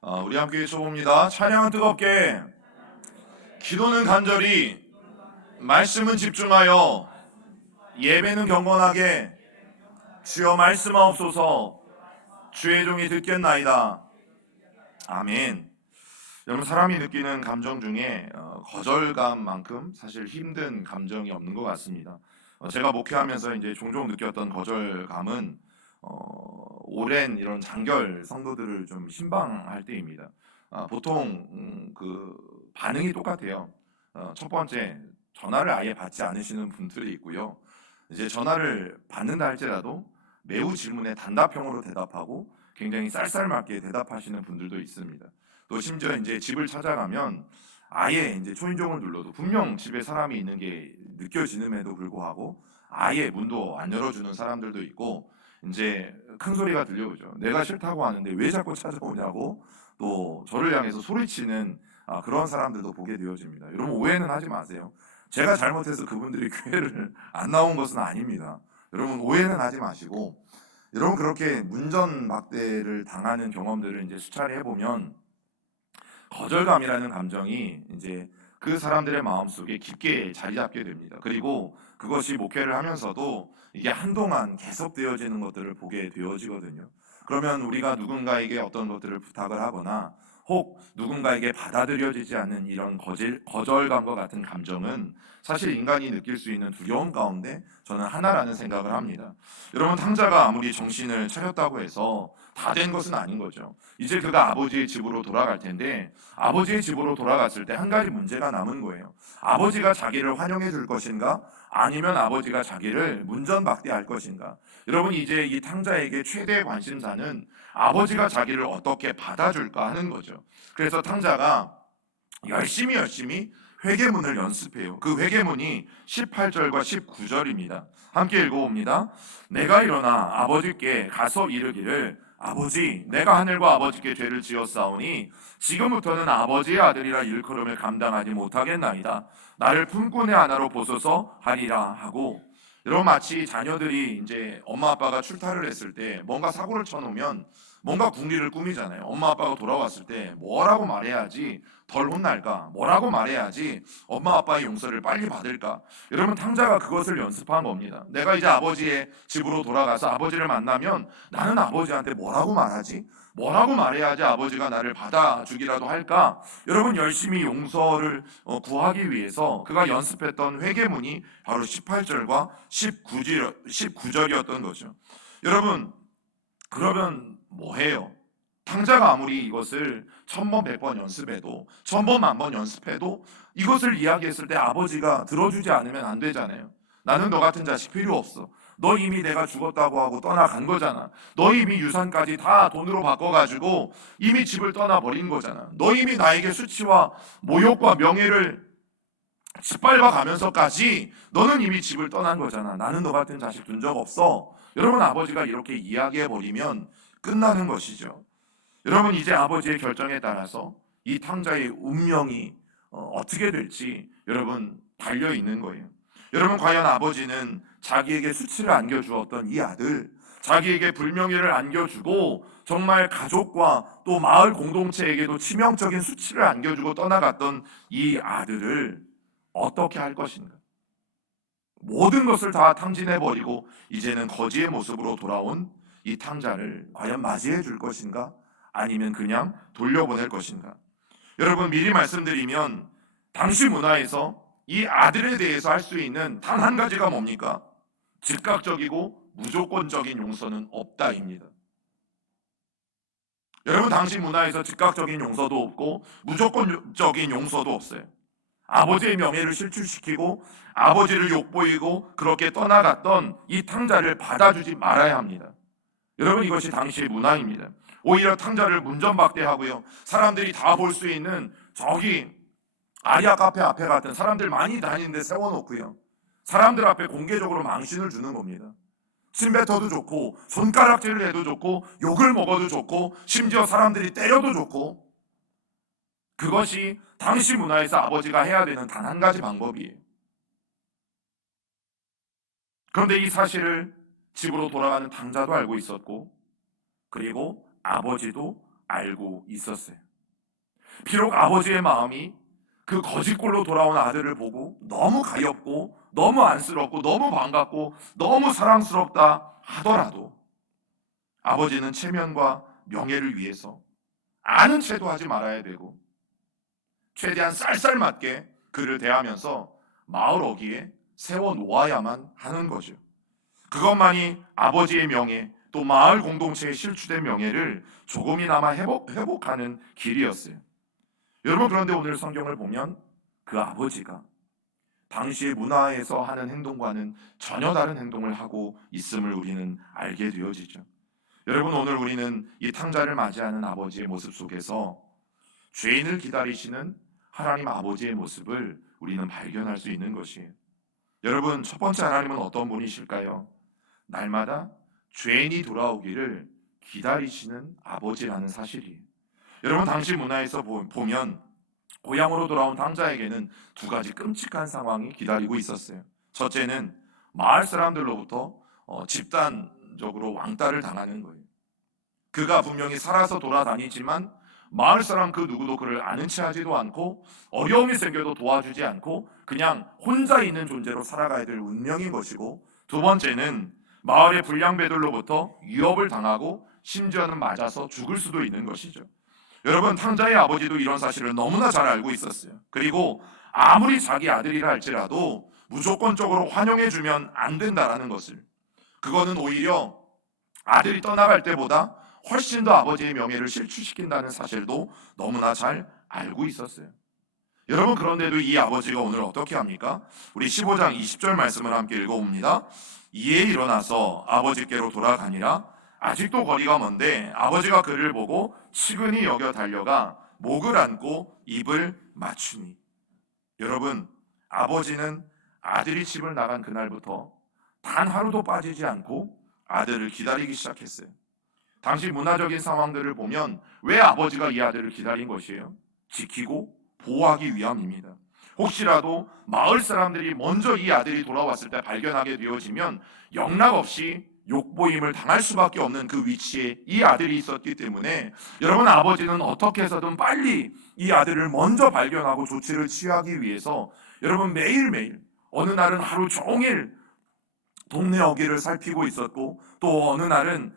우리 함께 외쳐봅니다. 찬양은 뜨겁게, 기도는 간절히, 말씀은 집중하여, 예배는 경건하게, 주여 말씀하옵소서. 주의 종이 듣겠나이다. 아멘. 여러분, 사람이 느끼는 감정 중에 거절감만큼 사실 힘든 감정이 없는 것 같습니다. 제가 목회하면서 이제 종종 느꼈던 거절감은 오랜 이런 장결 성도들을 좀 신방할 때입니다. 보통 그 반응이 똑같아요. 첫 번째, 전화를 아예 받지 않으시는 분들이 있고요. 이제 전화를 받는다 할지라도 매우 질문에 단답형으로 대답하고 굉장히 쌀쌀맞게 대답하시는 분들도 있습니다. 또 심지어 이제 집을 찾아가면 아예 이제 초인종을 눌러도 분명 집에 사람이 있는 게 느껴지는에도 불구하고 아예 문도 안 열어주는 사람들도 있고, 이제 큰 소리가 들려오죠. 내가 싫다고 하는데 왜 자꾸 찾아오냐고 또 저를 향해서 소리치는 그런 사람들도 보게 되어집니다. 여러분, 오해는 하지 마세요. 제가 잘못해서 그분들이 교회를 안 나온 것은 아닙니다. 여러분, 오해는 하지 마시고, 여러분 그렇게 문전박대를 당하는 경험들을 이제 수차례 해보면 거절감이라는 감정이 이제 그 사람들의 마음속에 깊게 자리 잡게 됩니다. 그리고 그것이 목회를 하면서도 이게 한동안 계속되어지는 것들을 보게 되어지거든요. 그러면 우리가 누군가에게 어떤 것들을 부탁을 하거나 혹 누군가에게 받아들여지지 않는 이런 거절감과 같은 감정은 사실 인간이 느낄 수 있는 두려움 가운데 저는 하나라는 생각을 합니다. 여러분, 탕자가 아무리 정신을 차렸다고 해서 다 된 것은 아닌 거죠. 이제 그가 아버지의 집으로 돌아갈 텐데, 아버지의 집으로 돌아갔을 때 한 가지 문제가 남은 거예요. 아버지가 자기를 환영해 줄 것인가? 아니면 아버지가 자기를 문전박대할 것인가? 여러분, 이제 이 탕자에게 최대의 관심사는 아버지가 자기를 어떻게 받아줄까 하는 거죠. 그래서 탕자가 열심히 회개문을 연습해요. 그 회개문이 18절과 19절입니다. 함께 읽어봅니다. 내가 일어나 아버지께 가서 이르기를, 아버지, 내가 하늘과 아버지께 죄를 지었사오니 지금부터는 아버지의 아들이라 일컬음을 감당하지 못하겠나이다. 나를 품꾼의 하나로 보소서 하리라 하고. 여러분, 마치 자녀들이 이제 엄마 아빠가 출타를 했을 때 뭔가 사고를 쳐놓으면 뭔가 궁리를 꾸미잖아요. 엄마 아빠가 돌아왔을 때 뭐라고 말해야지 덜 혼날까? 뭐라고 말해야지 엄마 아빠의 용서를 빨리 받을까? 여러분, 탕자가 그것을 연습한 겁니다. 내가 이제 아버지의 집으로 돌아가서 아버지를 만나면 나는 아버지한테 뭐라고 말하지? 뭐라고 말해야지 아버지가 나를 받아주기라도 할까? 여러분, 열심히 용서를 구하기 위해서 그가 연습했던 회개문이 바로 18절과 19절이었던 거죠. 여러분, 그러면 뭐해요? 탕자가 아무리 이것을 1000번 100번 연습해도 1000번 1000번 연습해도 이것을 이야기했을 때 아버지가 들어주지 않으면 안 되잖아요. 나는 너 같은 자식 필요 없어. 너 이미 내가 죽었다고 하고 떠나간 거잖아. 너 이미 유산까지 다 돈으로 바꿔가지고 이미 집을 떠나버린 거잖아. 너 이미 나에게 수치와 모욕과 명예를 짓밟아 가면서까지 너는 이미 집을 떠난 거잖아. 나는 너 같은 자식 둔 적 없어. 여러분, 아버지가 이렇게 이야기해버리면 끝나는 것이죠. 여러분, 이제 아버지의 결정에 따라서 이 탕자의 운명이 어떻게 될지 여러분 달려 있는 거예요. 여러분, 과연 아버지는 자기에게 수치를 안겨주었던 이 아들, 자기에게 불명예를 안겨주고 정말 가족과 또 마을 공동체에게도 치명적인 수치를 안겨주고 떠나갔던 이 아들을 어떻게 할 것인가? 모든 것을 다 탕진해버리고 이제는 거지의 모습으로 돌아온 이 탕자를 과연 맞이해 줄 것인가? 아니면 그냥 돌려보낼 것인가? 여러분, 미리 말씀드리면 당시 문화에서 이 아들에 대해서 할 수 있는 단 한 가지가 뭡니까? 즉각적이고 무조건적인 용서는 없다입니다. 여러분, 당시 문화에서 즉각적인 용서도 없고 무조건적인 용서도 없어요. 아버지의 명예를 실추시키고 아버지를 욕보이고 그렇게 떠나갔던 이 탕자를 받아주지 말아야 합니다. 여러분, 이것이 당시의 문화입니다. 오히려 탕자를 문전박대하고요, 사람들이 다 볼 수 있는 저기 아리아 카페 앞에 같은 사람들 많이 다니는 데 세워놓고요, 사람들 앞에 공개적으로 망신을 주는 겁니다. 침뱉어도 좋고 손가락질을 해도 좋고 욕을 먹어도 좋고 심지어 사람들이 때려도 좋고, 그것이 당시 문화에서 아버지가 해야 되는 단 한 가지 방법이에요. 그런데 이 사실을 집으로 돌아가는 탕자도 알고 있었고, 그리고 아버지도 알고 있었어요. 비록 아버지의 마음이 그 거짓골로 돌아온 아들을 보고 너무 가엾고 너무 안쓰럽고 너무 반갑고 너무 사랑스럽다 하더라도 아버지는 체면과 명예를 위해서 아는 체도 하지 말아야 되고 최대한 쌀쌀맞게 그를 대하면서 마을 어귀에 세워놓아야만 하는 거죠. 그것만이 아버지의 명예 또 마을 공동체에 실추된 명예를 조금이나마 회복하는 길이었어요. 여러분, 그런데 오늘 성경을 보면 그 아버지가 당시의 문화에서 하는 행동과는 전혀 다른 행동을 하고 있음을 우리는 알게 되어지죠. 여러분, 오늘 우리는 이 탕자를 맞이하는 아버지의 모습 속에서 죄인을 기다리시는 하나님 아버지의 모습을 우리는 발견할 수 있는 것이에요. 여러분, 첫 번째 하나님은 어떤 분이실까요? 날마다 죄인이 돌아오기를 기다리시는 아버지라는 사실이에요. 여러분, 당시 문화에서 보면 고향으로 돌아온 탕자에게는 두 가지 끔찍한 상황이 기다리고 있었어요. 첫째는 마을 사람들로부터 집단적으로 왕따를 당하는 거예요. 그가 분명히 살아서 돌아다니지만 마을 사람 그 누구도 그를 아는 체 하지도 않고 어려움이 생겨도 도와주지 않고 그냥 혼자 있는 존재로 살아가야 될 운명인 것이고, 두 번째는 마을의 불량배들로부터 위협을 당하고 심지어는 맞아서 죽을 수도 있는 것이죠. 여러분, 탕자의 아버지도 이런 사실을 너무나 잘 알고 있었어요. 그리고 아무리 자기 아들이라 할지라도 무조건적으로 환영해주면 안 된다라는 것을, 그거는 오히려 아들이 떠나갈 때보다 훨씬 더 아버지의 명예를 실추시킨다는 사실도 너무나 잘 알고 있었어요. 여러분, 그런데도 이 아버지가 오늘 어떻게 합니까? 우리 15장 20절 말씀을 함께 읽어봅니다. 이에 일어나서 아버지께로 돌아가니라. 아직도 거리가 먼데 아버지가 그를 보고 치근히 여겨 달려가 목을 안고 입을 맞추니. 여러분, 아버지는 아들이 집을 나간 그날부터 단 하루도 빠지지 않고 아들을 기다리기 시작했어요. 당시 문화적인 상황들을 보면 왜 아버지가 이 아들을 기다린 것이에요? 지키고 보호하기 위함입니다. 혹시라도 마을 사람들이 먼저 이 아들이 돌아왔을 때 발견하게 되어지면 영락없이 욕보임을 당할 수밖에 없는 그 위치에 이 아들이 있었기 때문에 여러분, 아버지는 어떻게 해서든 빨리 이 아들을 먼저 발견하고 조치를 취하기 위해서 여러분 매일매일, 어느 날은 하루 종일 동네 어귀를 살피고 있었고, 또 어느 날은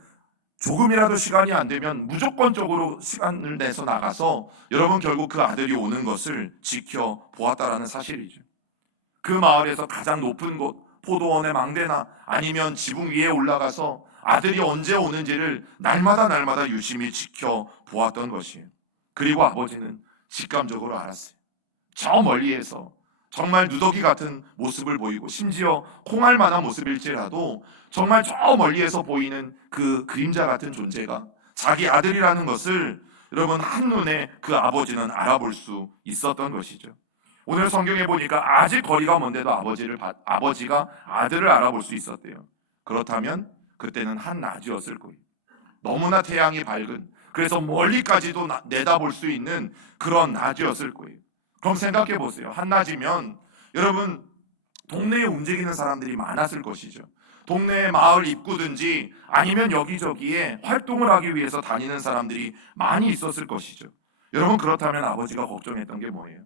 조금이라도 시간이 안 되면 무조건적으로 시간을 내서 나가서 여러분 결국 그 아들이 오는 것을 지켜보았다라는 사실이죠. 그 마을에서 가장 높은 곳, 포도원의 망대나 아니면 지붕 위에 올라가서 아들이 언제 오는지를 날마다 유심히 지켜보았던 것이에요. 그리고 아버지는 직감적으로 알았어요. 저 멀리에서 정말 누더기 같은 모습을 보이고 심지어 콩알만한 모습일지라도 정말 저 멀리에서 보이는 그 그림자 같은 존재가 자기 아들이라는 것을 여러분 한눈에 그 아버지는 알아볼 수 있었던 것이죠. 오늘 성경에 보니까 아직 거리가 먼데도 아버지가 아들을 알아볼 수 있었대요. 그렇다면 그때는 한낮이었을 거예요. 너무나 태양이 밝은, 그래서 멀리까지도 내다볼 수 있는 그런 낮이었을 거예요. 그럼 생각해 보세요. 한낮이면 여러분 동네에 움직이는 사람들이 많았을 것이죠. 동네의 마을 입구든지 아니면 여기저기에 활동을 하기 위해서 다니는 사람들이 많이 있었을 것이죠. 여러분, 그렇다면 아버지가 걱정했던 게 뭐예요?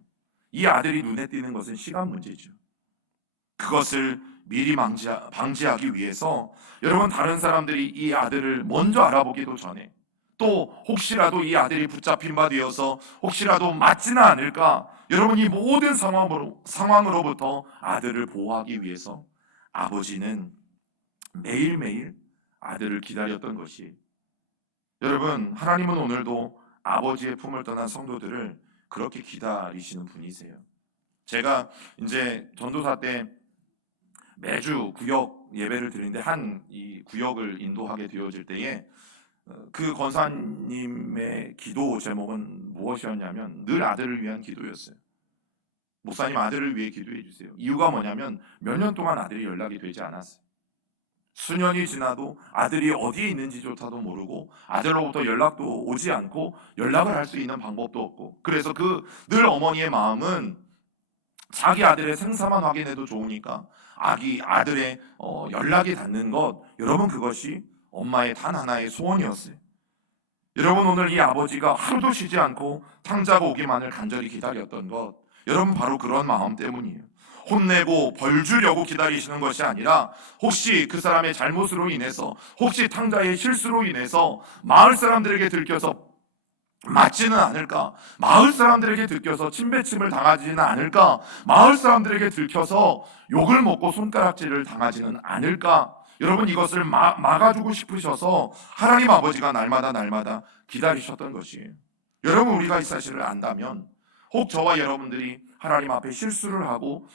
이 아들이 눈에 띄는 것은 시간 문제죠. 그것을 미리 방지하기 위해서 여러분 다른 사람들이 이 아들을 먼저 알아보기도 전에, 또 혹시라도 이 아들이 붙잡힌 바 되어서 혹시라도 맞지는 않을까, 여러분 이 모든 상황으로부터 아들을 보호하기 위해서 아버지는 매일매일 아들을 기다렸던 것이, 여러분 하나님은 오늘도 아버지의 품을 떠난 성도들을 그렇게 기다리시는 분이세요. 제가 이제 전도사 때 매주 구역 예배를 드리는데 이 구역을 인도하게 되어질 때에 그 권사님의 기도 제목은 무엇이었냐면 늘 아들을 위한 기도였어요. 목사님, 아들을 위해 기도해 주세요. 이유가 뭐냐면 몇 년 동안 아들이 연락이 되지 않았어요. 수년이 지나도 아들이 어디에 있는지조차도 모르고 아들로부터 연락도 오지 않고 연락을 할 수 있는 방법도 없고, 그래서 늘 어머니의 마음은 자기 아들의 생사만 확인해도 좋으니까 아들의 연락이 닿는 것, 여러분 그것이 엄마의 단 하나의 소원이었어요. 여러분, 오늘 이 아버지가 하루도 쉬지 않고 탕자가 오기만을 간절히 기다렸던 것, 여러분 바로 그런 마음 때문이에요. 혼내고 벌 주려고 기다리시는 것이 아니라 혹시 그 사람의 잘못으로 인해서, 혹시 탕자의 실수로 인해서 마을 사람들에게 들켜서 맞지는 않을까? 마을 사람들에게 들켜서 침뱉음을 당하지는 않을까? 마을 사람들에게 들켜서 욕을 먹고 손가락질을 당하지는 않을까? 여러분, 이것을 막아주고 싶으셔서 하나님 아버지가 날마다 기다리셨던 것이에요. 여러분, 우리가 이 사실을 안다면, 혹 저와 여러분들이 하나님 앞에 실수를 하고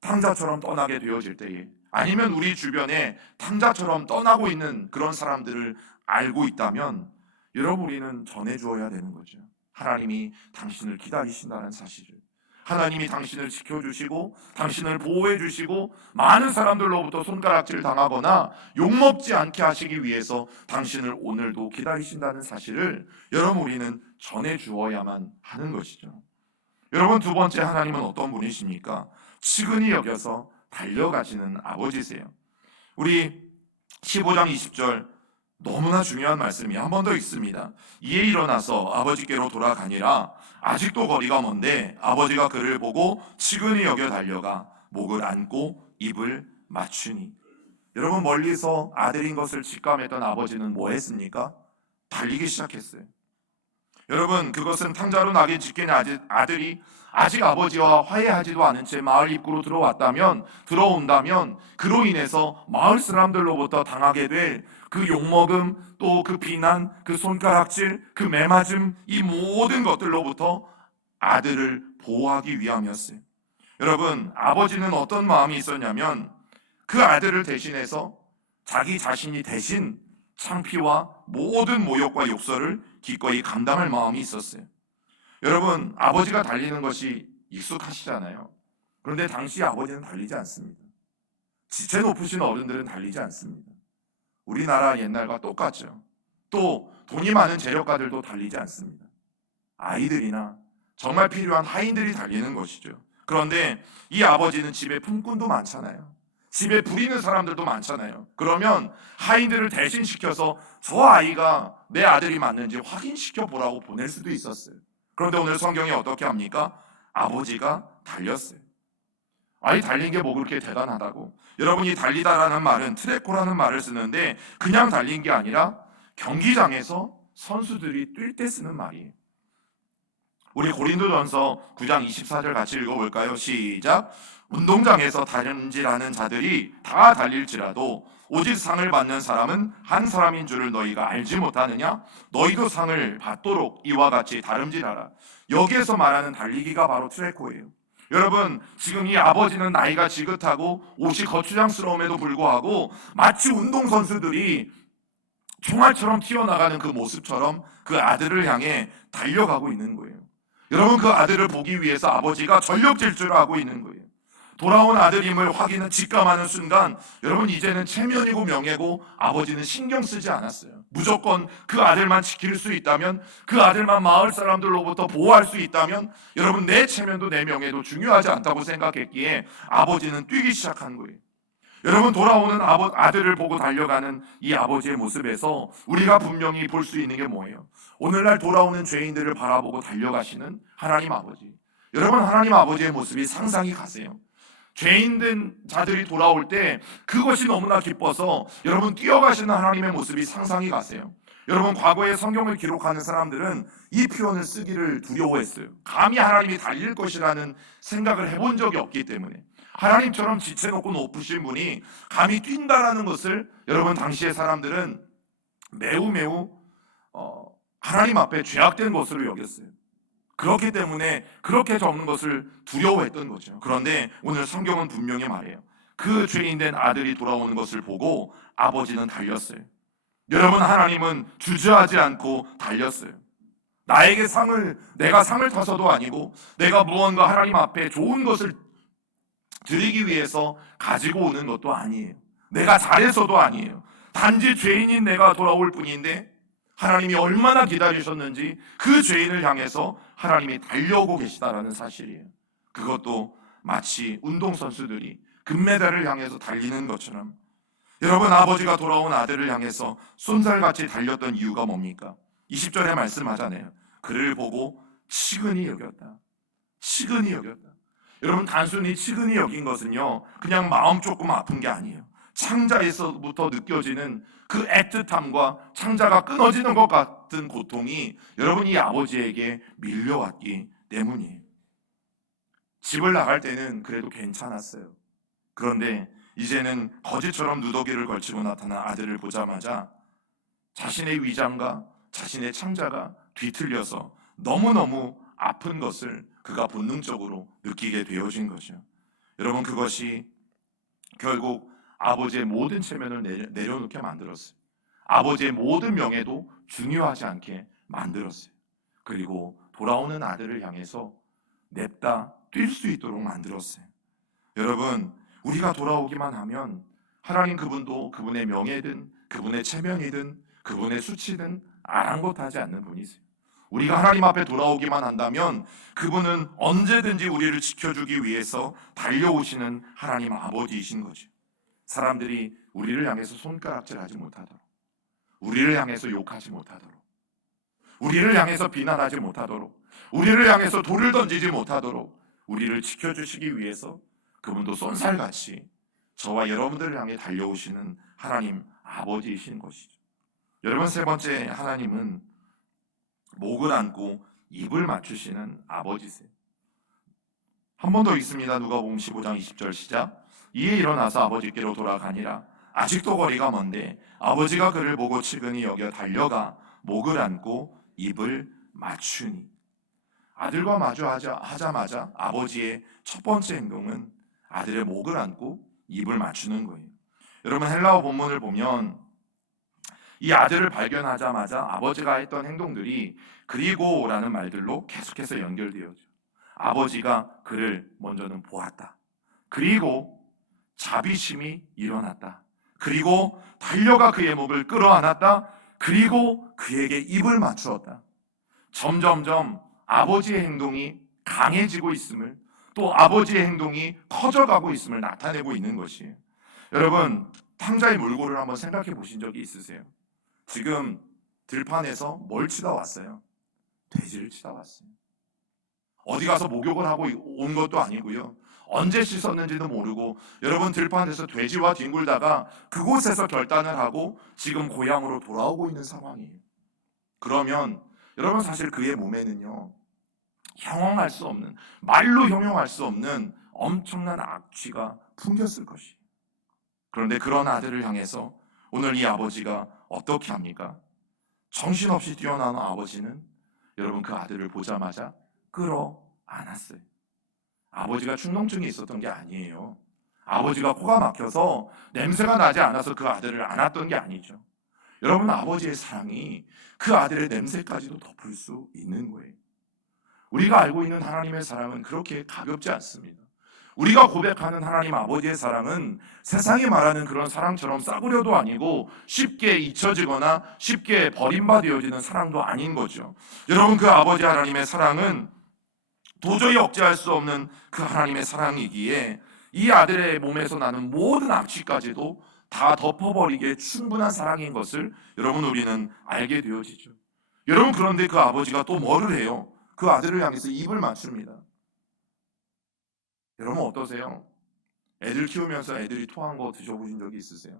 탕자처럼 떠나게 되어질 때에, 아니면 우리 주변에 탕자처럼 떠나고 있는 그런 사람들을 알고 있다면, 여러분, 우리는 전해주어야 되는 거죠. 하나님이 당신을 기다리신다는 사실을, 하나님이 당신을 지켜주시고 당신을 보호해주시고 많은 사람들로부터 손가락질 당하거나 욕먹지 않게 하시기 위해서 당신을 오늘도 기다리신다는 사실을 여러분, 우리는 전해주어야만 하는 것이죠. 여러분, 두 번째, 하나님은 어떤 분이십니까? 측은히 여겨서 달려가시는 아버지세요. 우리 15장 20절 너무나 중요한 말씀이 한 번 더 있습니다. 이에 일어나서 아버지께로 돌아가니라. 아직도 거리가 먼데 아버지가 그를 보고 측은히 여겨 달려가 목을 안고 입을 맞추니. 여러분, 멀리서 아들인 것을 직감했던 아버지는 뭐 했습니까? 달리기 시작했어요. 여러분, 그것은 탕자로 낙인 찍힌 아들이 아직 아버지와 화해하지도 않은 채 마을 입구로 들어온다면 그로 인해서 마을 사람들로부터 당하게 될 그 욕먹음, 또 그 비난, 그 손가락질, 그 매맞음, 이 모든 것들로부터 아들을 보호하기 위함이었어요. 여러분, 아버지는 어떤 마음이 있었냐면 그 아들을 대신해서 자기 자신이 대신 창피와 모든 모욕과 욕설을 기꺼이 감당할 마음이 있었어요. 여러분, 아버지가 달리는 것이 익숙하시잖아요. 그런데 당시 아버지는 달리지 않습니다. 지체 높으신 어른들은 달리지 않습니다. 우리나라 옛날과 똑같죠. 또 돈이 많은 재력가들도 달리지 않습니다. 아이들이나 정말 필요한 하인들이 달리는 것이죠. 그런데 이 아버지는 집에 품꾼도 많잖아요. 집에 부리는 사람들도 많잖아요. 그러면 하인들을 대신 시켜서 저 아이가 내 아들이 맞는지 확인시켜 보라고 보낼 수도 있었어요. 그런데 오늘 성경이 어떻게 합니까? 아버지가 달렸어요. 아이, 달린 게 뭐 그렇게 대단하다고? 여러분이 달리다라는 말은 트레코라는 말을 쓰는데 그냥 달린 게 아니라 경기장에서 선수들이 뛸 때 쓰는 말이에요. 우리 고린도전서 9장 24절 같이 읽어볼까요? 시작. 운동장에서 다름질하는 자들이 다 달릴지라도 오직 상을 받는 사람은 한 사람인 줄을 너희가 알지 못하느냐? 너희도 상을 받도록 이와 같이 다름질하라. 여기에서 말하는 달리기가 바로 트레코예요. 여러분, 지금 이 아버지는 나이가 지긋하고 옷이 거추장스러움에도 불구하고 마치 운동선수들이 총알처럼 튀어나가는 그 모습처럼 그 아들을 향해 달려가고 있는 거예요. 여러분, 그 아들을 보기 위해서 아버지가 전력 질주를 하고 있는 거예요. 돌아온 아들임을 직감하는 순간 여러분, 이제는 체면이고 명예고 아버지는 신경 쓰지 않았어요. 무조건 그 아들만 지킬 수 있다면, 그 아들만 마을 사람들로부터 보호할 수 있다면 여러분, 내 체면도 내 명예도 중요하지 않다고 생각했기에 아버지는 뛰기 시작한 거예요. 여러분, 돌아오는 아들을 보고 달려가는 이 아버지의 모습에서 우리가 분명히 볼 수 있는 게 뭐예요? 오늘날 돌아오는 죄인들을 바라보고 달려가시는 하나님 아버지. 여러분, 하나님 아버지의 모습이 상상이 가세요. 죄인된 자들이 돌아올 때 그것이 너무나 기뻐서 여러분, 뛰어가시는 하나님의 모습이 상상이 가세요. 여러분, 과거에 성경을 기록하는 사람들은 이 표현을 쓰기를 두려워했어요. 감히 하나님이 달릴 것이라는 생각을 해본 적이 없기 때문에. 하나님처럼 지체놓고 높으신 분이 감히 뛴다라는 것을 여러분, 당시의 사람들은 매우 하나님 앞에 죄악된 것으로 여겼어요. 그렇기 때문에 그렇게 적는 것을 두려워했던 거죠. 그런데 오늘 성경은 분명히 말해요. 그 죄인된 아들이 돌아오는 것을 보고 아버지는 달렸어요. 여러분, 하나님은 주저하지 않고 달렸어요. 내가 상을 타서도 아니고 내가 무언가 하나님 앞에 좋은 것을 드리기 위해서 가지고 오는 것도 아니에요. 내가 잘해서도 아니에요. 단지 죄인인 내가 돌아올 뿐인데 하나님이 얼마나 기다리셨는지 그 죄인을 향해서 하나님이 달려오고 계시다라는 사실이에요. 그것도 마치 운동선수들이 금메달을 향해서 달리는 것처럼. 여러분, 아버지가 돌아온 아들을 향해서 쏜살같이 달렸던 이유가 뭡니까? 20절에 말씀하잖아요. 그를 보고 치근히 여겼다. 치근히 여겼다. 여러분, 단순히 치근히 여긴 것은요, 그냥 마음 조금 아픈 게 아니에요. 창자에서부터 느껴지는 그 애틋함과 창자가 끊어지는 것 같은 고통이 여러분 이 아버지에게 밀려왔기 때문이에요. 집을 나갈 때는 그래도 괜찮았어요. 그런데 이제는 거지처럼 누더기를 걸치고 나타난 아들을 보자마자 자신의 위장과 자신의 창자가 뒤틀려서 너무너무 아픈 것을 그가 본능적으로 느끼게 되어진 거죠. 여러분, 그것이 결국 아버지의 모든 체면을 내려놓게 만들었어요. 아버지의 모든 명예도 중요하지 않게 만들었어요. 그리고 돌아오는 아들을 향해서 냅다 뛸 수 있도록 만들었어요. 여러분, 우리가 돌아오기만 하면 하나님 그분도 그분의 명예든 그분의 체면이든 그분의 수치든 아랑곳하지 않는 분이세요. 우리가 하나님 앞에 돌아오기만 한다면 그분은 언제든지 우리를 지켜주기 위해서 달려오시는 하나님 아버지이신 거죠. 사람들이 우리를 향해서 손가락질하지 못하도록, 우리를 향해서 욕하지 못하도록, 우리를 향해서 비난하지 못하도록, 우리를 향해서 돌을 던지지 못하도록 우리를 지켜주시기 위해서 그분도 쏜살같이 저와 여러분들을 향해 달려오시는 하나님 아버지이신 것이죠. 여러분, 세 번째, 하나님은 목을 안고 입을 맞추시는 아버지세요. 한 번 더 읽습니다. 누가복음 15장 20절 시작. 이에 일어나서 아버지께로 돌아가니라. 아직도 거리가 먼데 아버지가 그를 보고 치근히 여겨 달려가 목을 안고 입을 맞추니. 아들과 마주하자마자 아버지의 첫 번째 행동은 아들의 목을 안고 입을 맞추는 거예요. 여러분, 헬라어 본문을 보면 이 아들을 발견하자마자 아버지가 했던 행동들이 그리고라는 말들로 계속해서 연결되어져. 아버지가 그를 먼저는 보았다. 그리고 자비심이 일어났다. 그리고 달려가 그의 목을 끌어안았다. 그리고 그에게 입을 맞추었다. 점점점 아버지의 행동이 강해지고 있음을, 또 아버지의 행동이 커져가고 있음을 나타내고 있는 것이에요. 여러분, 탕자의 몰골을 한번 생각해 보신 적이 있으세요? 지금 들판에서 뭘 치다 왔어요? 돼지를 치다 왔어요. 어디 가서 목욕을 하고 온 것도 아니고요. 언제 씻었는지도 모르고 여러분 들판에서 돼지와 뒹굴다가 그곳에서 결단을 하고 지금 고향으로 돌아오고 있는 상황이에요. 그러면 여러분, 사실 그의 몸에는요, 형용할 수 없는, 말로 형용할 수 없는 엄청난 악취가 풍겼을 것이에요. 그런데 그런 아들을 향해서 오늘 이 아버지가 어떻게 합니까? 정신없이 뛰어나는 아버지는 여러분 그 아들을 보자마자 끌어안았어요. 아버지가 충동증이 있었던 게 아니에요. 아버지가 코가 막혀서 냄새가 나지 않아서 그 아들을 안았던 게 아니죠. 여러분, 아버지의 사랑이 그 아들의 냄새까지도 덮을 수 있는 거예요. 우리가 알고 있는 하나님의 사랑은 그렇게 가볍지 않습니다. 우리가 고백하는 하나님 아버지의 사랑은 세상이 말하는 그런 사랑처럼 싸구려도 아니고 쉽게 잊혀지거나 쉽게 버림받아지는 사랑도 아닌 거죠. 여러분, 그 아버지 하나님의 사랑은 도저히 억제할 수 없는 그 하나님의 사랑이기에 이 아들의 몸에서 나는 모든 악취까지도 다 덮어버리기에 충분한 사랑인 것을 여러분, 우리는 알게 되어지죠. 여러분, 그런데 그 아버지가 또 뭐를 해요? 그 아들을 향해서 입을 맞춥니다. 여러분, 어떠세요? 애들 키우면서 애들이 토한 거 드셔보신 적이 있으세요?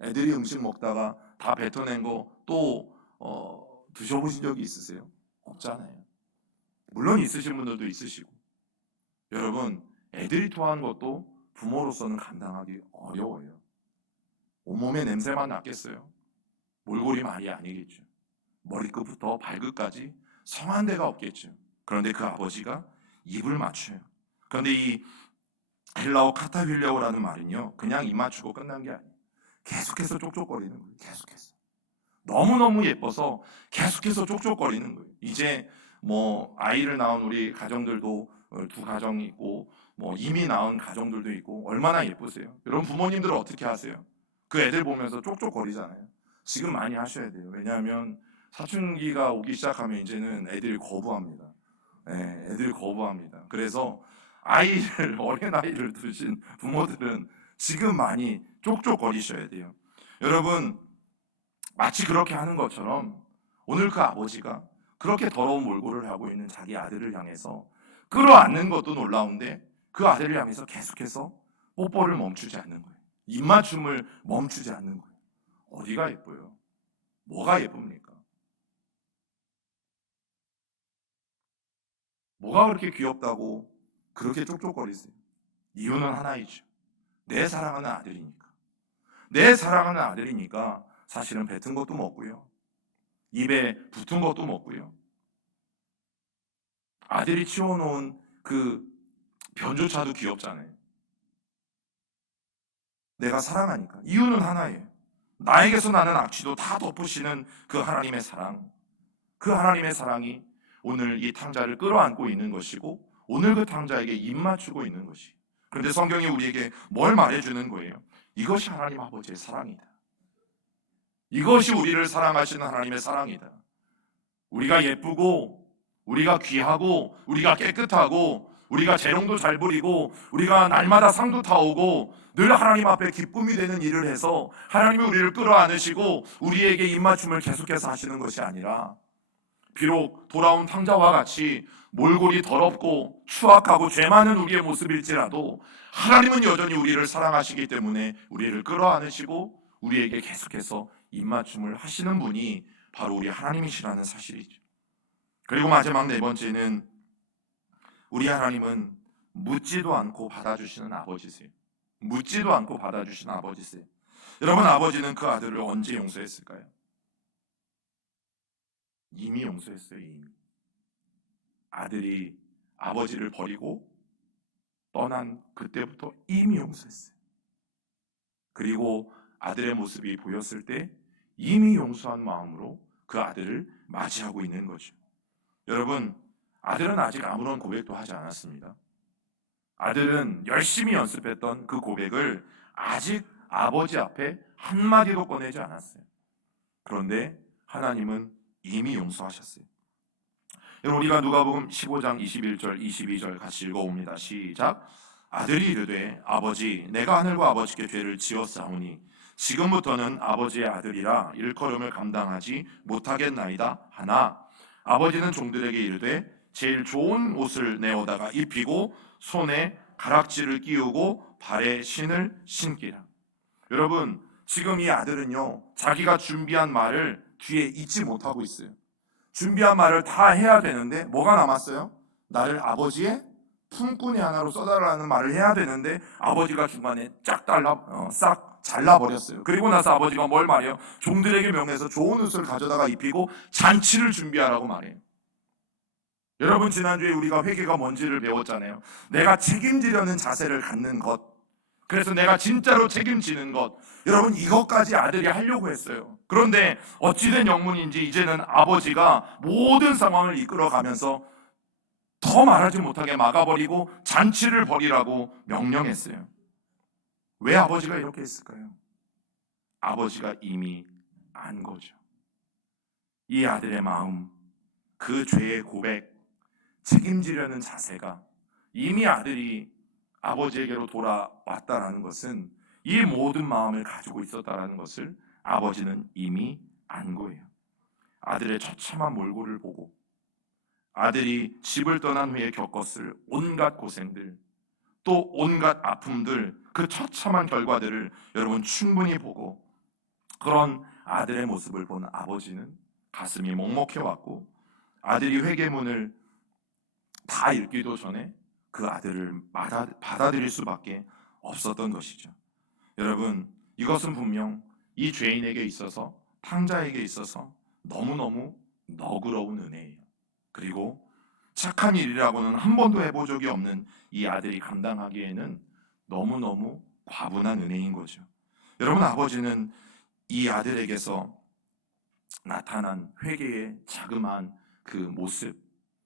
애들이 음식 먹다가 다 뱉어낸 거 또 드셔보신 적이 있으세요? 없잖아요. 물론 있으신 분들도 있으시고. 여러분, 애들이 토한 것도 부모로서는 감당하기 어려워요. 온몸에 냄새만 났겠어요? 몰골이 말이 아니겠죠. 머리끝부터 발끝까지 성한 데가 없겠죠. 그런데 그 아버지가 입을 맞춰요. 그런데 이 헬라어 카타빌레오라는 말은요, 그냥 입 맞추고 끝난 게 아니에요. 계속해서 쪽쪽거리는 거예요. 계속해서. 너무너무 예뻐서 계속해서 쪽쪽거리는 거예요. 이제 뭐 아이를 낳은 우리 가정들도 두 가정이 있고 뭐 이미 낳은 가정들도 있고 얼마나 예쁘세요. 여러분, 부모님들은 어떻게 하세요? 그 애들 보면서 쪽쪽거리잖아요. 지금 많이 하셔야 돼요. 왜냐하면 사춘기가 오기 시작하면 이제는 애들이 거부합니다. 네, 애들이 거부합니다. 그래서 아이를 어린 아이를 두신 부모들은 지금 많이 쪽쪽거리셔야 돼요. 여러분, 마치 그렇게 하는 것처럼 오늘 그 아버지가 그렇게 더러운 몰골을 하고 있는 자기 아들을 향해서 끌어안는 것도 놀라운데 그 아들을 향해서 계속해서 뽀뽀를 멈추지 않는 거예요. 입맞춤을 멈추지 않는 거예요. 어디가 예뻐요? 뭐가 예쁩니까? 뭐가 그렇게 귀엽다고 그렇게 쪽쪽거리세요? 이유는 하나이죠. 내 사랑하는 아들이니까. 내 사랑하는 아들이니까 사실은 뱉은 것도 먹고요. 입에 붙은 것도 먹고요. 아들이 치워놓은 그 변조차도 귀엽잖아요. 내가 사랑하니까. 이유는 하나예요. 나에게서 나는 악취도 다 덮으시는 그 하나님의 사랑. 그 하나님의 사랑이 오늘 이 탕자를 끌어안고 있는 것이고 오늘 그 탕자에게 입 맞추고 있는 것이. 그런데 성경이 우리에게 뭘 말해주는 거예요? 이것이 하나님 아버지의 사랑이다. 이것이 우리를 사랑하시는 하나님의 사랑이다. 우리가 예쁘고 우리가 귀하고 우리가 깨끗하고 우리가 재롱도 잘 부리고 우리가 날마다 상도 타오고 늘 하나님 앞에 기쁨이 되는 일을 해서 하나님이 우리를 끌어안으시고 우리에게 입맞춤을 계속해서 하시는 것이 아니라 비록 돌아온 탕자와 같이 몰골이 더럽고 추악하고 죄 많은 우리의 모습일지라도 하나님은 여전히 우리를 사랑하시기 때문에 우리를 끌어안으시고 우리에게 계속해서 입맞춤을 하시는 분이 바로 우리 하나님이시라는 사실이죠. 그리고 마지막 네 번째는 우리 하나님은 묻지도 않고 받아주시는 아버지세요. 묻지도 않고 받아주시는 아버지세요. 여러분, 아버지는 그 아들을 언제 용서했을까요? 이미 용서했어요. 이미. 아들이 아버지를 버리고 떠난 그때부터 이미 용서했어요. 그리고 아들의 모습이 보였을 때 이미 용서한 마음으로 그 아들을 맞이하고 있는 거죠. 여러분, 아들은 아직 아무런 고백도 하지 않았습니다. 아들은 열심히 연습했던 그 고백을 아직 아버지 앞에 한마디도 꺼내지 않았어요. 그런데 하나님은 이미 용서하셨어요. 여러분, 우리가 누가복음 15장 21절 22절 같이 읽어봅니다. 시작. 아들이 이르되 아버지 내가 하늘과 아버지께 죄를 지었사오니 지금부터는 아버지의 아들이라 일컬음을 감당하지 못하겠나이다 하나 아버지는 종들에게 이르되 제일 좋은 옷을 내어다가 입히고 손에 가락지를 끼우고 발에 신을 신기라. 여러분, 지금 이 아들은요 자기가 준비한 말을 뒤에 잊지 못하고 있어요. 준비한 말을 다 해야 되는데 뭐가 남았어요? 나를 아버지의 품꾼이 하나로 써달라는 말을 해야 되는데 아버지가 중간에 싹 잘라버렸어요. 그리고 나서 아버지가 뭘 말해요? 종들에게 명해서 좋은 옷을 가져다가 입히고 잔치를 준비하라고 말해요. 여러분, 지난주에 우리가 회개가 뭔지를 배웠잖아요. 내가 책임지려는 자세를 갖는 것, 그래서 내가 진짜로 책임지는 것, 여러분 이것까지 아들이 하려고 했어요. 그런데 어찌된 영문인지 이제는 아버지가 모든 상황을 이끌어가면서 더 말하지 못하게 막아버리고 잔치를 벌이라고 명령했어요. 왜 아버지가 이렇게 했을까요? 아버지가 이미 안 거죠. 이 아들의 마음, 그 죄의 고백, 책임지려는 자세가 이미 아들이 아버지에게로 돌아왔다라는 것은 이 모든 마음을 가지고 있었다라는 것을 아버지는 이미 안 거예요. 아들의 처참한 몰골을 보고 아들이 집을 떠난 후에 겪었을 온갖 고생들, 또 온갖 아픔들, 그 처참한 결과들을 여러분 충분히 보고 그런 아들의 모습을 본 아버지는 가슴이 먹먹해왔고 아들이 회개문을 다 읽기도 전에 그 아들을 받아들일 수밖에 없었던 것이죠. 여러분, 이것은 분명 이 죄인에게 있어서, 탕자에게 있어서 너무너무 너그러운 은혜예요. 그리고 착한 일이라고는 한 번도 해본 적이 없는 이 아들이 감당하기에는 너무너무 과분한 은혜인 거죠. 여러분, 아버지는 이 아들에게서 나타난 회개의 자그마한 그 모습,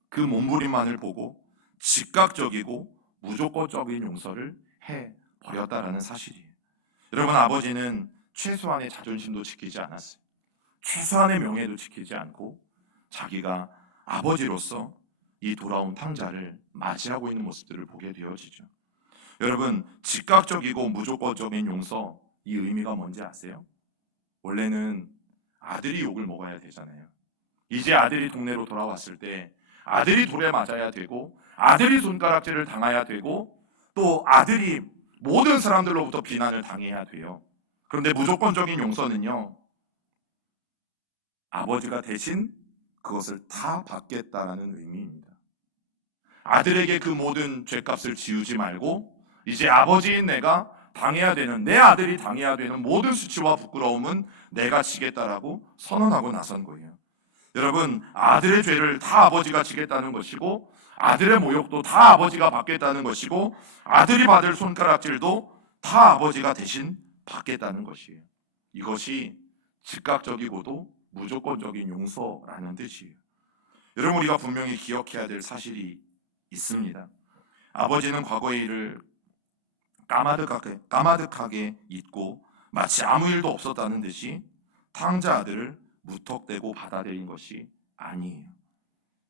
그 몸부림만을 보고 즉각적이고 무조건적인 용서를 해버렸다라는 사실이에요. 여러분, 아버지는 최소한의 자존심도 지키지 않았어요. 최소한의 명예도 지키지 않고 자기가 아버지로서 이 돌아온 탕자를 맞이하고 있는 모습들을 보게 되어지죠. 여러분, 즉각적이고 무조건적인 용서, 이 의미가 뭔지 아세요? 원래는 아들이 욕을 먹어야 되잖아요. 이제 아들이 동네로 돌아왔을 때 아들이 돌에 맞아야 되고 아들이 손가락질을 당해야 되고 또 아들이 모든 사람들로부터 비난을 당해야 돼요. 그런데 무조건적인 용서는요, 아버지가 대신 그것을 다 받겠다라는 의미입니다. 아들에게 그 모든 죄값을 지우지 말고 이제 아버지인 내가 당해야 되는, 내 아들이 당해야 되는 모든 수치와 부끄러움은 내가 지겠다라고 선언하고 나선 거예요. 여러분, 아들의 죄를 다 아버지가 지겠다는 것이고 아들의 모욕도 다 아버지가 받겠다는 것이고 아들이 받을 손가락질도 다 아버지가 대신 받겠다는 것이에요. 이것이 즉각적이고도 무조건적인 용서라는 뜻이에요. 여러분, 우리가 분명히 기억해야 될 사실이 있습니다. 아버지는 과거의 일을 까마득하게 잊고 마치 아무 일도 없었다는 듯이 탕자 아들을 무턱대고 받아들인 것이 아니에요.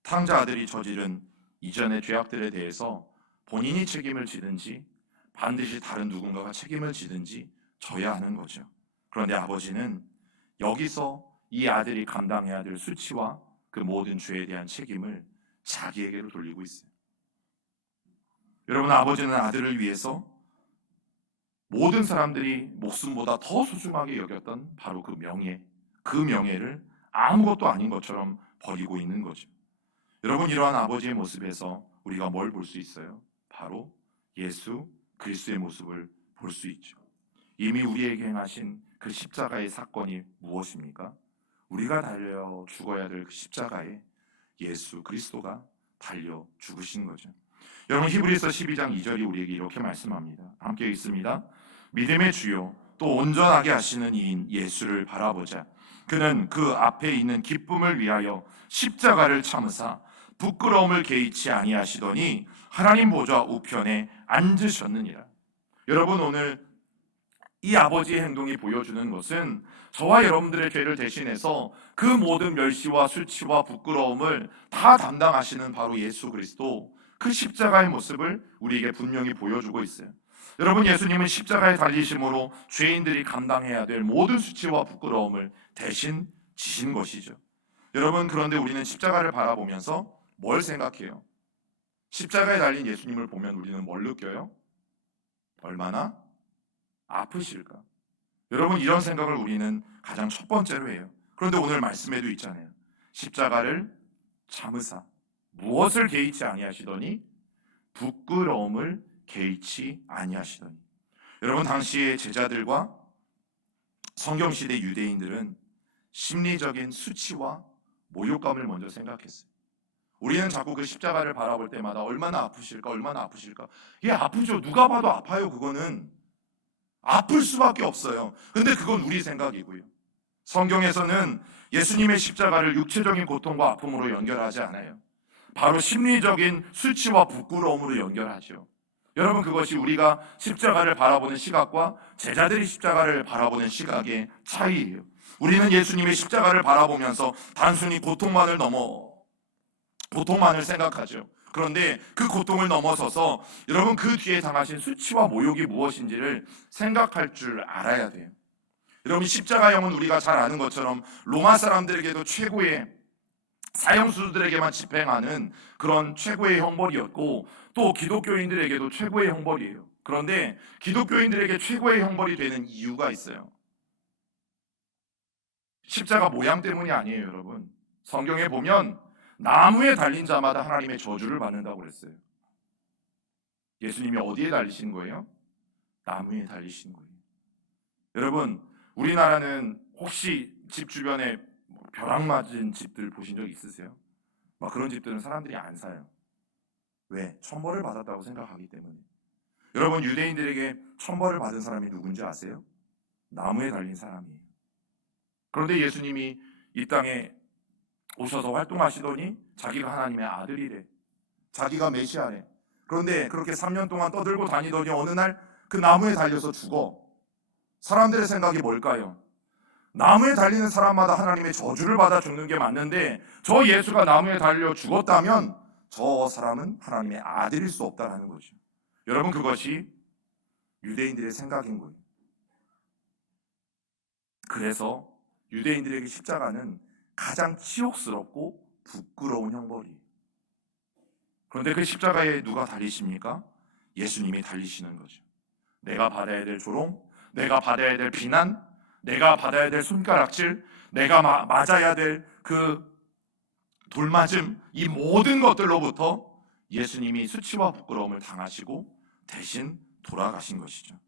탕자 아들이 저지른 이전의 죄악들에 대해서 본인이 책임을 지든지 반드시 다른 누군가가 책임을 지든지 져야 하는 거죠. 그런데 아버지는 여기서 이 아들이 감당해야 될 수치와 그 모든 죄에 대한 책임을 자기에게로 돌리고 있어요. 여러분, 아버지는 아들을 위해서 모든 사람들이 목숨보다 더 소중하게 여겼던 바로 그 명예를 아무것도 아닌 것처럼 버리고 있는 거죠. 여러분, 이러한 아버지의 모습에서 우리가 뭘 볼 수 있어요? 바로 예수 그리스도의 모습을 볼 수 있죠. 이미 우리에게 행하신 그 십자가의 사건이 무엇입니까? 우리가 달려 죽어야 될 그 십자가에 예수 그리스도가 달려 죽으신 거죠. 여러분, 히브리서 12장 2절이 우리에게 이렇게 말씀합니다. 함께 읽습니다. 믿음의 주요 또 온전하게 하시는 이인 예수를 바라보자. 그는 그 앞에 있는 기쁨을 위하여 십자가를 참으사 부끄러움을 개의치 아니하시더니 하나님 보좌 우편에 앉으셨느니라. 여러분, 오늘 이 아버지의 행동이 보여주는 것은 저와 여러분들의 죄를 대신해서 그 모든 멸시와 수치와 부끄러움을 다 담당하시는 바로 예수 그리스도, 그 십자가의 모습을 우리에게 분명히 보여주고 있어요. 여러분, 예수님은 십자가에 달리심으로 죄인들이 감당해야 될 모든 수치와 부끄러움을 대신 지신 것이죠. 여러분, 그런데 우리는 십자가를 바라보면서 뭘 생각해요? 십자가에 달린 예수님을 보면 우리는 뭘 느껴요? 얼마나 아프실까? 여러분, 이런 생각을 우리는 가장 첫 번째로 해요. 그런데 오늘 말씀에도 있잖아요. 십자가를 참으사 무엇을 개의치 아니하시더니 부끄러움을 개의치 아니하시더니. 여러분, 당시의 제자들과 성경시대 유대인들은 심리적인 수치와 모욕감을 먼저 생각했어요. 우리는 자꾸 그 십자가를 바라볼 때마다 얼마나 아프실까, 얼마나 아프실까. 이게 아프죠. 누가 봐도 아파요. 그거는 아플 수밖에 없어요. 근데 그건 우리 생각이고요. 성경에서는 예수님의 십자가를 육체적인 고통과 아픔으로 연결하지 않아요. 바로 심리적인 수치와 부끄러움으로 연결하죠. 여러분, 그것이 우리가 십자가를 바라보는 시각과 제자들이 십자가를 바라보는 시각의 차이예요. 우리는 예수님의 십자가를 바라보면서 단순히 고통만을 생각하죠. 그런데 그 고통을 넘어서서 여러분, 그 뒤에 당하신 수치와 모욕이 무엇인지를 생각할 줄 알아야 돼요. 여러분, 십자가형은 우리가 잘 아는 것처럼 로마 사람들에게도 최고의 사형수들에게만 집행하는 그런 최고의 형벌이었고 또 기독교인들에게도 최고의 형벌이에요. 그런데 기독교인들에게 최고의 형벌이 되는 이유가 있어요. 십자가 모양 때문이 아니에요, 여러분. 성경에 보면 나무에 달린 자마다 하나님의 저주를 받는다고 그랬어요. 예수님이 어디에 달리신 거예요? 나무에 달리신 거예요. 여러분, 우리나라는 혹시 집 주변에 벼락 맞은 집들 보신 적 있으세요? 막 그런 집들은 사람들이 안 사요. 왜? 천벌을 받았다고 생각하기 때문에. 여러분, 유대인들에게 천벌을 받은 사람이 누군지 아세요? 나무에 달린 사람이에요. 그런데 예수님이 이 땅에 오셔서 활동하시더니 자기가 하나님의 아들이래. 자기가 메시아래. 그런데 그렇게 3년 동안 떠들고 다니더니 어느 날 그 나무에 달려서 죽어. 사람들의 생각이 뭘까요? 나무에 달리는 사람마다 하나님의 저주를 받아 죽는 게 맞는데 저 예수가 나무에 달려 죽었다면 저 사람은 하나님의 아들일 수 없다라는 거죠. 여러분, 그것이 유대인들의 생각인 거예요. 그래서 유대인들에게 십자가는 가장 치욕스럽고 부끄러운 형벌이에요. 그런데 그 십자가에 누가 달리십니까? 예수님이 달리시는 거죠. 내가 받아야 될 조롱, 내가 받아야 될 비난, 내가 받아야 될 손가락질, 내가 맞아야 될 그 돌맞음, 이 모든 것들로부터 예수님이 수치와 부끄러움을 당하시고 대신 돌아가신 것이죠.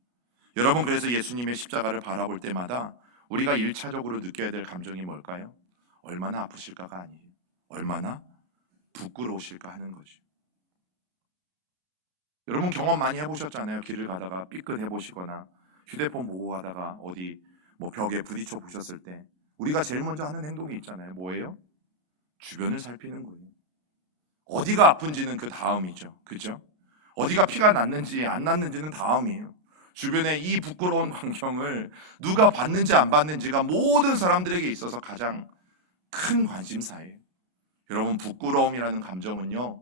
여러분, 그래서 예수님의 십자가를 바라볼 때마다 우리가 1차적으로 느껴야 될 감정이 뭘까요? 얼마나 아프실까가 아니에요. 얼마나 부끄러우실까 하는 거죠. 여러분 경험 많이 해보셨잖아요. 길을 가다가 삐끗해 보시거나 휴대폰 보고 가다가 어디 벽에 부딪혀 보셨을 때 우리가 제일 먼저 하는 행동이 있잖아요. 뭐예요? 주변을 살피는 거예요. 어디가 아픈지는 그 다음이죠. 그죠? 어디가 피가 났는지 안 났는지는 다음이에요. 주변에 이 부끄러운 광경을 누가 봤는지 안 봤는지가 모든 사람들에게 있어서 가장 큰 관심사예요. 여러분, 부끄러움이라는 감정은요,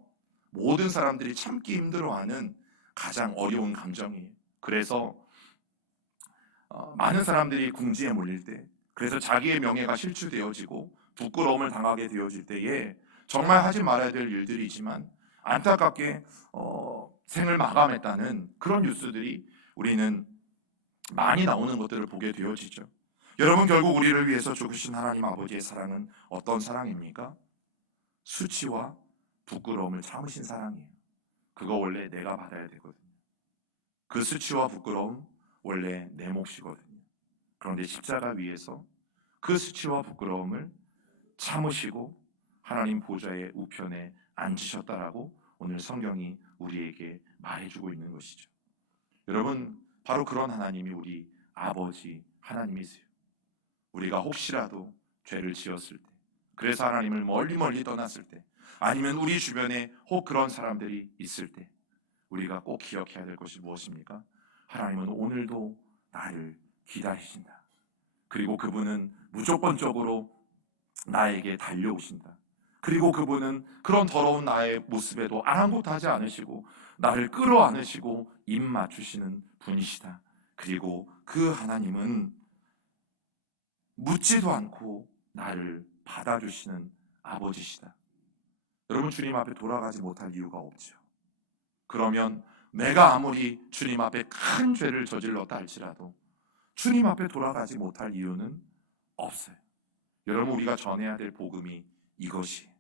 모든 사람들이 참기 힘들어하는 가장 어려운 감정이에요. 그래서 많은 사람들이 궁지에 몰릴 때, 그래서 자기의 명예가 실추되어지고 부끄러움을 당하게 되어질 때에 정말 하지 말아야 될 일들이지만 안타깝게 생을 마감했다는 그런 뉴스들이 우리는 많이 나오는 것들을 보게 되어지죠. 여러분, 결국 우리를 위해서 죽으신 하나님 아버지의 사랑은 어떤 사랑입니까? 수치와 부끄러움을 참으신 사랑이에요. 그거 원래 내가 받아야 되거든요. 그 수치와 부끄러움 원래 내 몫이거든요. 그런데 십자가 위에서 그 수치와 부끄러움을 참으시고 하나님 보좌의 우편에 앉으셨다라고 오늘 성경이 우리에게 말해주고 있는 것이죠. 여러분, 바로 그런 하나님이 우리 아버지 하나님이세요. 우리가 혹시라도 죄를 지었을 때, 그래서 하나님을 멀리 떠났을 때, 아니면 우리 주변에 혹 그런 사람들이 있을 때 우리가 꼭 기억해야 될 것이 무엇입니까? 하나님은 오늘도 나를 기다리신다. 그리고 그분은 무조건적으로 나에게 달려오신다. 그리고 그분은 그런 더러운 나의 모습에도 아랑곳하지 않으시고 나를 끌어안으시고 입 맞추시는 분이시다. 그리고 그 하나님은 묻지도 않고 나를 받아주시는 아버지시다. 여러분, 주님 앞에 돌아가지 못할 이유가 없죠. 그러면 내가 아무리 주님 앞에 큰 죄를 저질렀다 할지라도 주님 앞에 돌아가지 못할 이유는 없어요. 여러분, 우리가 전해야 될 복음이 이것이,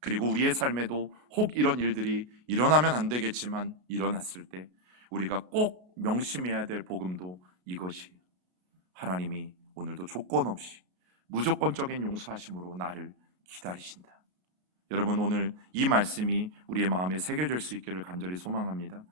그리고 우리의 삶에도 혹 이런 일들이 일어나면 안 되겠지만 일어났을 때 우리가 꼭 명심해야 될 복음도 이것이, 하나님이 오늘도 조건 없이 무조건적인 용서하심으로 나를 기다리신다. 여러분, 오늘 이 말씀이 우리의 마음에 새겨질 수 있기를 간절히 소망합니다.